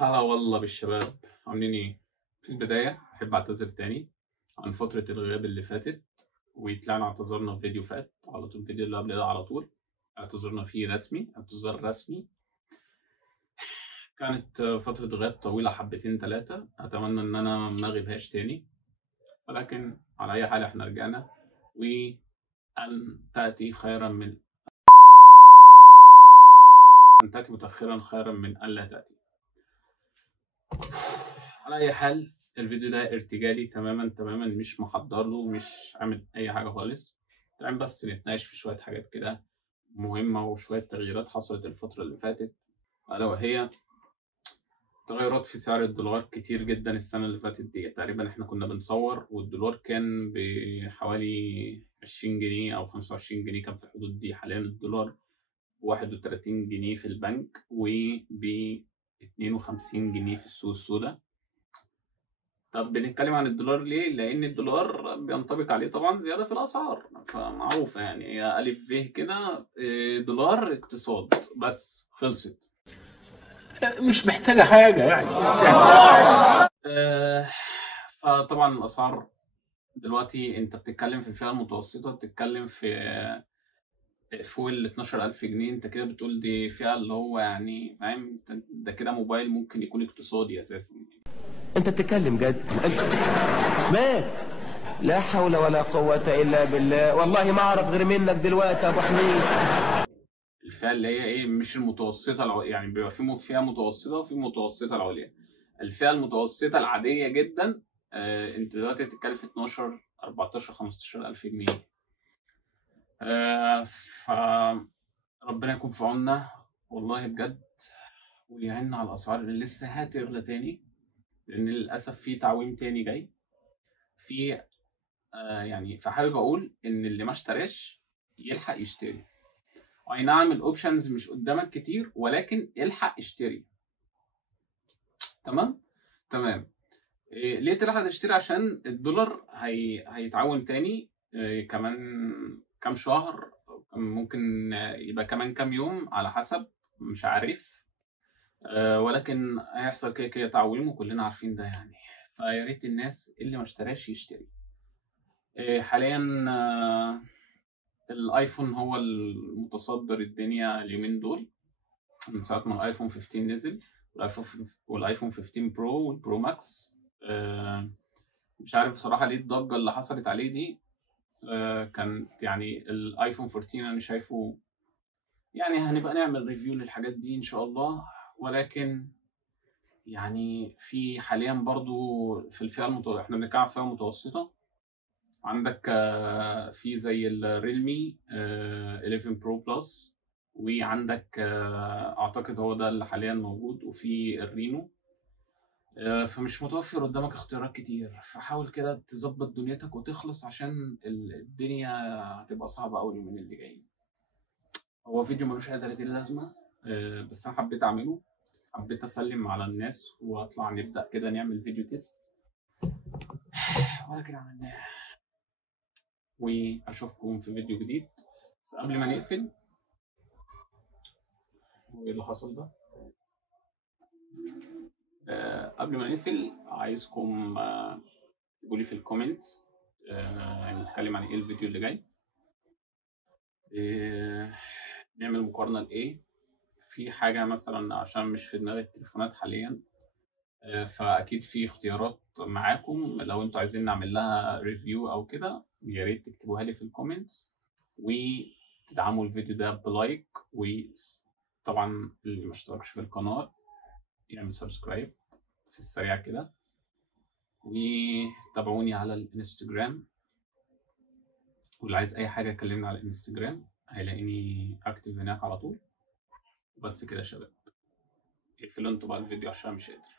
هلا والله بالشباب، عاملين ايه؟ في البداية أحب أعتذر تاني عن فترة الغياب اللي فاتت، وطلعنا اعتذرنا في فيديو فات على طول، الفيديو اللي قبل ده على طول اعتذرنا فيه رسمي، اعتذار رسمي. كانت فترة غياب طويلة حبتين تلاتة، أتمنى إن أنا ما أغيبهاش تاني، ولكن على أي حال إحنا رجعنا، وأن تأتي خيرا من أن تأتي متأخرا خيرا من أن لا تأتي. على أي حال الفيديو ده ارتجالي تماما، مش محضر له، مش عامل أي حاجة خالص، تمام، بس نتناقش في شوية حاجات كده مهمة وشوية تغييرات حصلت الفترة اللي فاتت، ألا وهي تغيرات في سعر الدولار كتير جدا. السنة اللي فاتت دي تقريبا احنا كنا بنصور والدولار كان بحوالي 20 جنيه أو 25 جنيه، كان في الحدود دي. حاليا الدولار 31 جنيه في البنك وب 52 جنيه في السوق السوداء. طب بنتكلم عن الدولار ليه؟ لأن الدولار بينطبق عليه طبعا زيادة في الأسعار، فمعروفة يعني، هي ألف ب كده، دولار اقتصاد بس خلصت، مش محتاجة حاجة يعني. فطبعا الأسعار دلوقتي أنت بتتكلم في الفئة المتوسطة، بتتكلم في فوق ال 12000 جنيه. أنت كده بتقول دي فئة اللي هو يعني فاهم، ده كده موبايل ممكن يكون اقتصادي أساسا. انت بتتكلم جد؟ مات. لا حول ولا قوة الا بالله، والله ما اعرف غير منك دلوقتي يا ابو حميد. الفئة اللي هي ايه، مش المتوسطة يعني بيبقى في فئة متوسطة وفي متوسطة العليا. الفئة المتوسطة العادية جدا، انت دلوقتي بتتكلم في 12 14 15 ألف جنيه. فربنا يكون في عوننا والله بجد، ويعيننا على الأسعار اللي لسه هتغلى تاني، لأن للأسف في تعويم تاني جاي في. يعني فحابب أقول إن اللي ما اشتراش يلحق يشتري. اي نعم الاوبشنز مش قدامك كتير، ولكن الحق اشتري. تمام. ليه تلحق تشتري؟ عشان الدولار هيتعوم تاني كمان كام شهر، ممكن يبقى كمان كام يوم على حسب، مش عارف. ولكن هيحصل كده كده تعويم، وكلنا عارفين ده يعني. فيا ريت الناس اللي ما اشتراش يشتري. حاليا الايفون هو المتصدر الدنيا اليومين دول، من ساعة ما الايفون 15 نزل، والايفون 15 برو والبرو ماكس. مش عارف بصراحة ليه الضجة اللي حصلت عليه دي. كان يعني الايفون 14 انا شايفه يعني هنبقى نعمل ريفيو للحاجات دي ان شاء الله، ولكن يعني في حاليا برضو في الفئة احنا بنتكلم عن فئة متوسطة. عندك في زي الريلمي 11 برو بلس، وعندك اعتقد هو ده اللي حاليا موجود، وفي الرينو. فمش متوفر قدامك اختيارات كتير، فحاول كده تظبط دنيتك وتخلص، عشان الدنيا هتبقى صعبة أوي اليومين اللي جايين. هو فيديو ملوش أي 30 لازمة، بس أنا حبيت أعمله، حبيت أسلم على الناس وأطلع نبدأ كده نعمل فيديو تيست، ولا كده عملناه. وأشوفكم في فيديو جديد. بس قبل ما نقفل، هو إيه اللي حصل ده؟ قبل ما نقفل عايزكم تقولي في الكومنتس نتكلم عن ايه الفيديو اللي جاي، نعمل مقارنة لإيه، في حاجة مثلا عشان مش في دماغي التليفونات حاليا. فأكيد في اختيارات معاكم، لو انتوا عايزين نعمل لها ريفيو أو كده يا ريت تكتبوها لي في الكومنتس، وتدعموا الفيديو ده بلايك، وطبعا اللي ما اشتركش في القناة يعمل سبسكرايب في السريع كده، وتابعوني على الانستجرام، واللي عايز اي حاجه كلمني على الانستجرام هيلاقيني اكتف هناك على طول. بس كده يا شباب، اقفلوا انتوا بقى الفيديو عشان مش قادر.